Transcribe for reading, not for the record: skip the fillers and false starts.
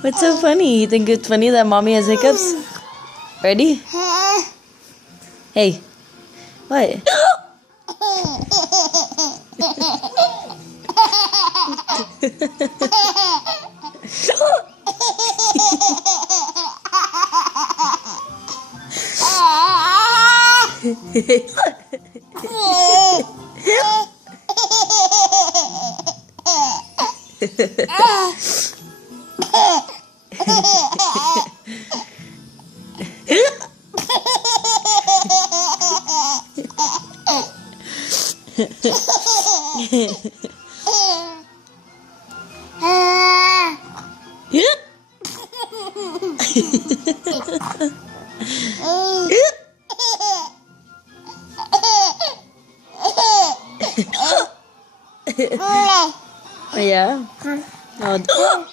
What's so funny? You think it's funny that mommy has hiccups? Ready? Hey. What? Yeah. Oh.